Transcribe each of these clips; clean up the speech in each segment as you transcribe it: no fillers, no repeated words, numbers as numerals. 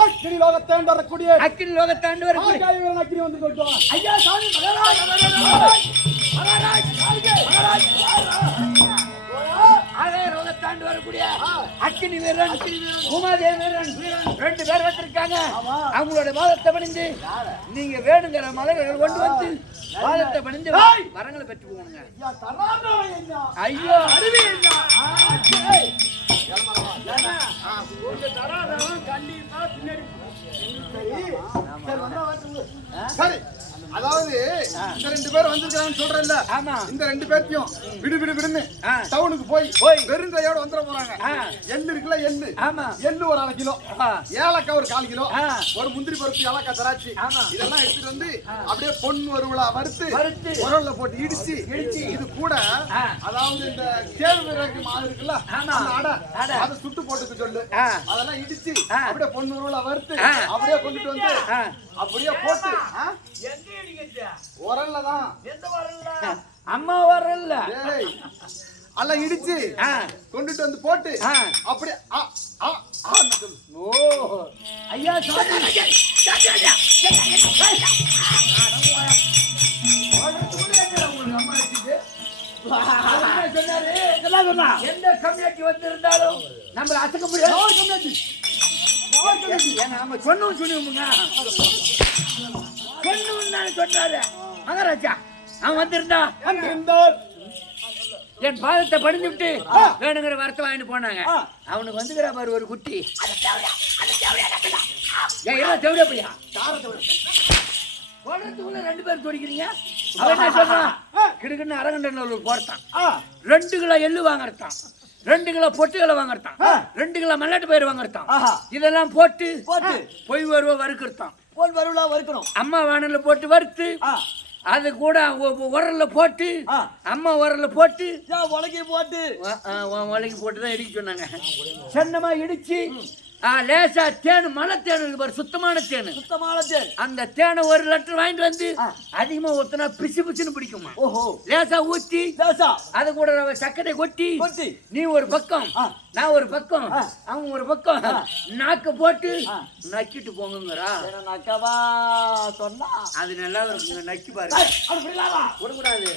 அக்கினி லோகத்தாண்டு வரக்கூடிய அக்கினி வந்து சொல்றோம். ஐயா சாமி லோகத்தாண்டு வரக்கூடிய அக்கினி வீரன் உமாதேவி வீரன் 2 பேர் வச்சிருக்காங்க. அவங்களோட பாதத்தை பணிந்து நீங்க வேணுங்கிற மலர்கள் கொண்டு வந்து பாதத்தை பணிந்து வரங்களை பெற்று போகணுங்க. ஐயோ அருவி சரி, அதாவது இந்த 2 பேர் வந்திருக்காங்கன்னு சொல்றேன்ல, இந்த 2 பேர்த்தையும் விடு விடு விடுன்னு டவுனுக்கு போய் வெறுங்கையோட வந்துட போறாங்க. எள்ளு இருக்குல்ல, எள்ளு ஒரு 1/2 கிலோ, ஏலக்காய் ஒரு 1/4 கிலோ, ஒரு முந்திரி பருப்பு, ஏலக்காய், திராட்சை இதெல்லாம் எடுத்துட்டு வந்து அப்படியே பொன் வருவலா வறுத்து உரல்ல போட்டு இடிச்சு இது கூட அதாவது இந்த கேழ்வரகு மாவு இருக்குல்ல, அடை அதை சுட்டு போட்டுக்க சொல்லு. அதெல்லாம் இடிச்சு அப்படியே பொன் வருவலா வறுத்து அப்படியே கொண்டுட்டு வந்து அப்படியே போட்டு உரல்லதான் அம்மா வரல அல்ல இடிச்சு கொண்டுட்டு வந்து போட்டு அப்படியே ஐயா எந்த கம்யூனிட்டி வந்து இருந்தாலும் நம்ம அசக்க முடியாது. சொன்னோம் சொன்னாரு மகாராஜா அவன் வந்திருந்தா என் பாதத்தை படிஞ்சு விட்டு வேணுங்கிற வரத்தை வாங்கிட்டு போனாங்க. அவனுக்கு வந்துக்கிற பாரு ஒரு குட்டி தேவையா போடுறதுக்குள்ள 2 பேர் துடிக்கிறீங்க. அவன் என்ன சொல்றான், கிடுக்குன்னு அரகண்டன் போடுறான். 2 கிலோ எள்ளு வாங்கறதான், 2 கிலோ பொட்டுகளை வாங்கறதான், 2 கிலோ மல்லாட்டு பயிர் வாங்கறதான். இதெல்லாம் போட்டு பொய் வருவ வறுக்கிறதான். பொன் வருவலா வறுக்கணும். அம்மா வானல்ல போட்டு வறுத்து அது கூட உரல்ல போட்டு அம்மா உரல்ல போட்டு உலகி போட்டு தான் இடிக்க சொன்னாங்க. சின்னமா இடிச்சு லேசா தேனு, மலை தேனு இருக்கு, சுத்தமான தேனு, அந்த தேனை 1 லிட்டர் வாங்கிட்டு வந்து அதிகமா ஊத்தினா பிசு பிசுன்னு பிடிக்குமா. லேசா ஊத்தி அது கூட சக்கரை கொட்டி நீ ஒரு பக்கம் நான் ஒரு பக்கம் அவங்க ஒரு பக்கம் நாக்க போட்டு நக்கிட்டு போங்கறா. நக்கவா சொன்னா அது நல்லா இருக்குங்க. நக்கி பாருங்க, விடக்கூடாது.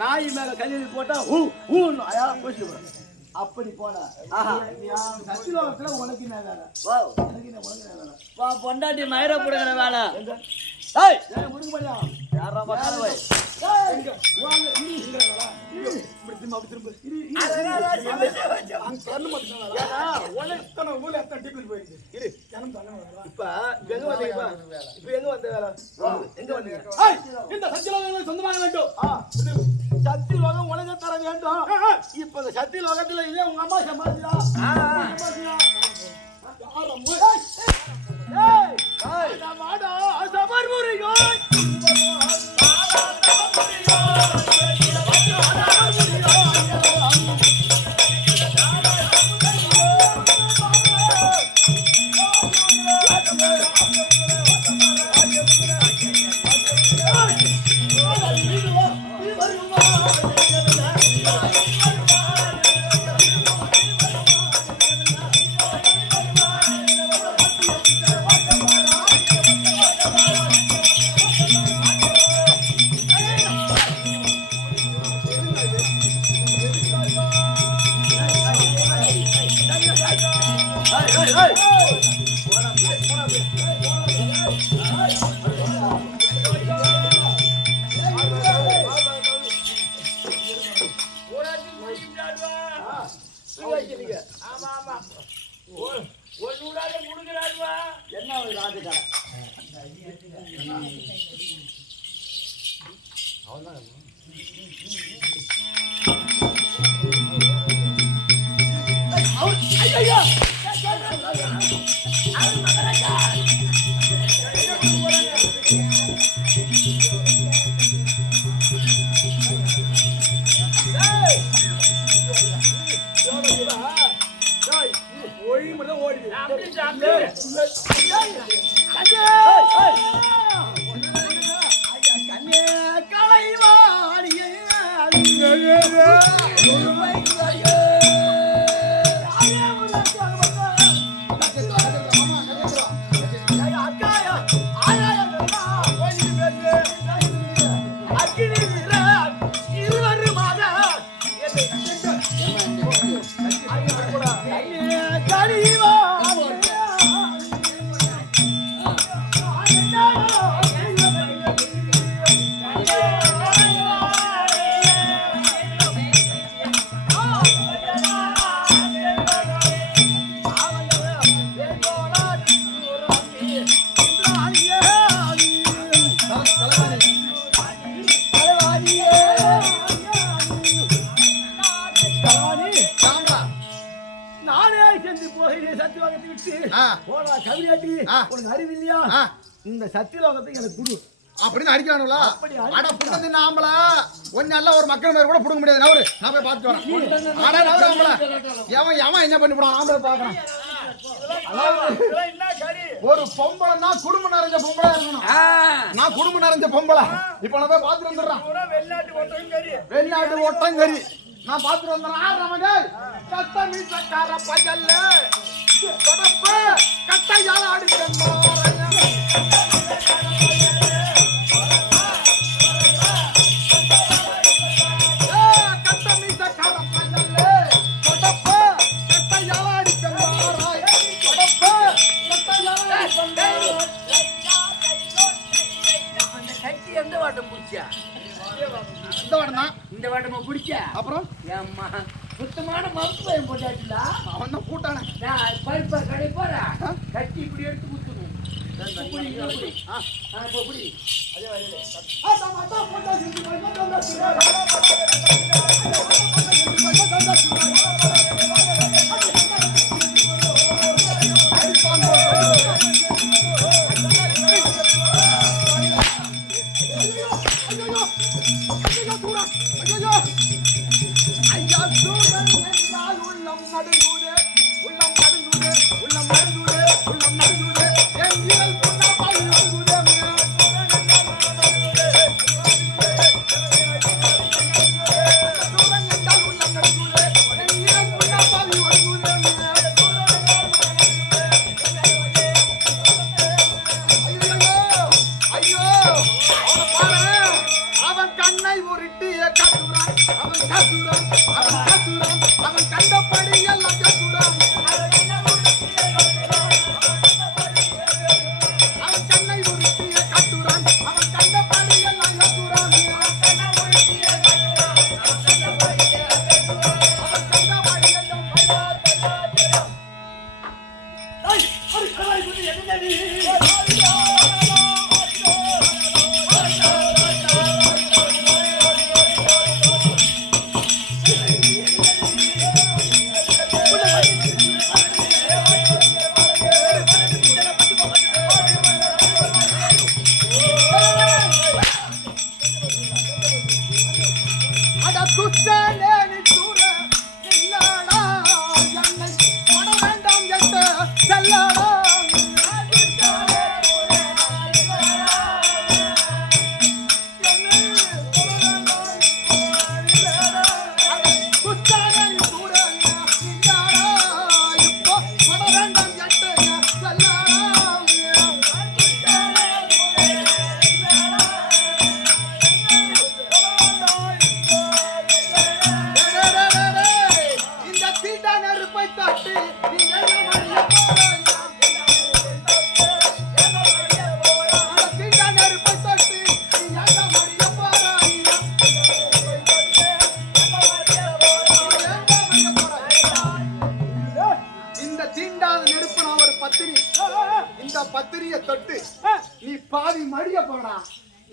நாய் மேல கல்வி போட்டா அப்படி போன சத்தியலோகத்துல உனக்கு என்ன வேலை? பொண்டாட்டி மயிர போடுகிற வேலை. சொந்தமாக வேண்டும். சத்தியலோகம் உலகம் தர வேண்டும். இப்ப சத்தியலோகத்துல இதே உங்க அம்மா சம்பாதிச்சா சபர்முருகோ இந்த சத்தியலோகத்தை எனக்கு கொடு அப்படின்னு அடிக்கிறானுங்களா? அட புண்ணது நாமள கொஞ்சம் நல்ல ஒரு மக்கள் மாதிரி கூட புடுங்க முடியாது. நவரு நான் போய் பார்த்துட்டு வரேன். அட நவரு நாமள எவன் எவன் என்ன பண்ணி போறான் நான் போய் பார்க்கறேன். ஒரு பொம்பளை தான் குடும்பம் நிறைஞ்ச பொம்பளை இருக்கணும். நான் குடும்பம் நிறைஞ்ச பொம்பளை. இப்போ நான் போய் பார்த்துட்டு வந்துடுறேன். வெளிநாட்டு ஒட்டங்கறி நான் பார்த்துட்டு வந்துடுறேன். ஆறமங்க கட்ட மீசக்கார பையல்ல கடப்ப கட்டையால அடிக்கணும். எந்த வாட்டம் பிடிச்சா? இந்த வாட்டம் தான். இந்த வாட்டமா பிடிச்சா? அப்புறம் ஏம்மா சுத்தமான மருத்துவம் போட்டாச்சுல. அவன் தான் கூட்டானே. நான் பருப்பா கடை போறா கட்டி இப்படி எடுத்து குத்துணும். புடி அதே வரையில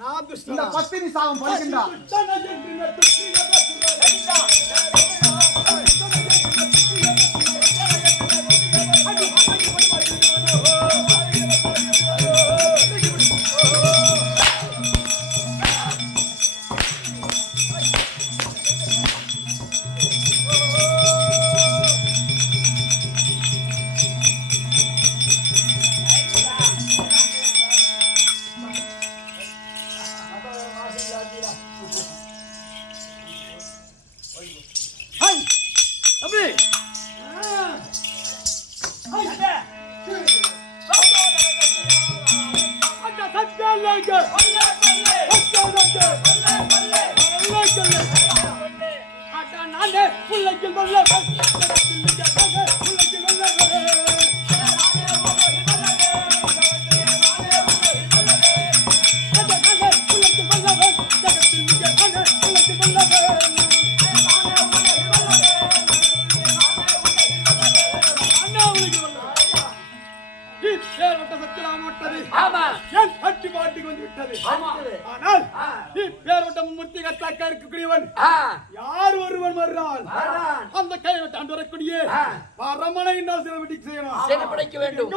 நான் துஷ்டனா? இந்த பத்தினி சாபம் பலிக்குண்டா? துஷ்டனா என்று நான் துஷ்டியாக யார் ஒருவன் வர்றான் அந்த கையை தாண்டி வரக்கூடிய பரமனை சிறப்படைக்க வேண்டும்.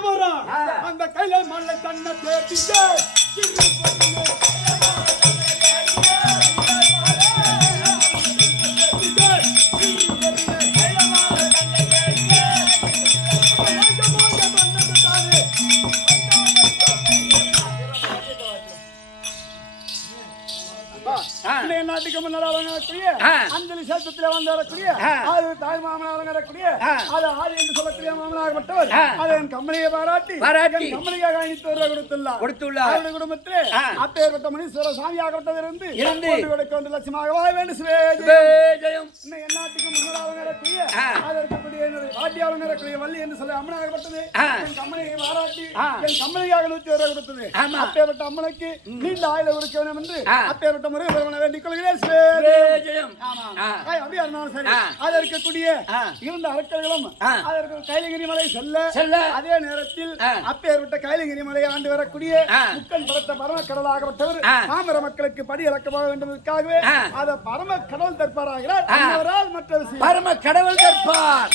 அந்த கையில மண்ணை தன்னை தேடிட்டு நாட்டுக்கு முன்னாடி வழங்கக்கூடிய அஞ்சலி சேத்தத்திலே வந்து வரக்கூடிய அது தாய் மாமனார் வழங்கக்கூடிய அது ஆதி என்று சொல்லக்கூடிய மாமனாகப்பட்டவர் அதை என் கம்பெனியை பாராட்டி கம்பெனியாக அணித்து கொடுத்துள்ளார். அவருடைய குடும்பத்திலே அப்பேற்பட்ட முனீஸ்வர சாமியாகப்பட்டதிலிருந்து கொடுக்க வந்து லட்சமாக வாழ வேண்டும். என் நாட்டுக்கு முன்னாடி வழங்கக்கூடிய அது இருக்கக்கூடிய வாட்டியா வழங்கக்கூடிய வள்ளி என்று சொல்ல அம்மனாகப்பட்டது என் கம்பெனியை பாராட்டி என் கம்பெனியாக 100 ரூபாய் கொடுத்தது. அப்பேற்பட்ட அம்மனுக்கு நீண்ட ஆயுத கொடுக்க வேண்டும் என்று அப்பேற்பட்ட முருகன் வேண்டிக் கொள்கிறேன். இருக்கக்கூடிய இருந்த அரக்கர்களும் அதற்கு கைலகிரி மலை செல்ல அதே நேரத்தில் அப்பேற்பட்ட கைலகிரி மலையை ஆண்டு வரக்கூடிய முக்கன் பரத்த பரம கடலாகப்பட்டவர் பாமர மக்களுக்கு படி இறக்கமாக வேண்டுவதற்காகவே அதை பரம கடவுள் தற்பாராகிறார். அவரால் மற்ற விஷயம் பரம கடவுள் தற்பார்.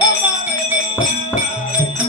Bye-bye.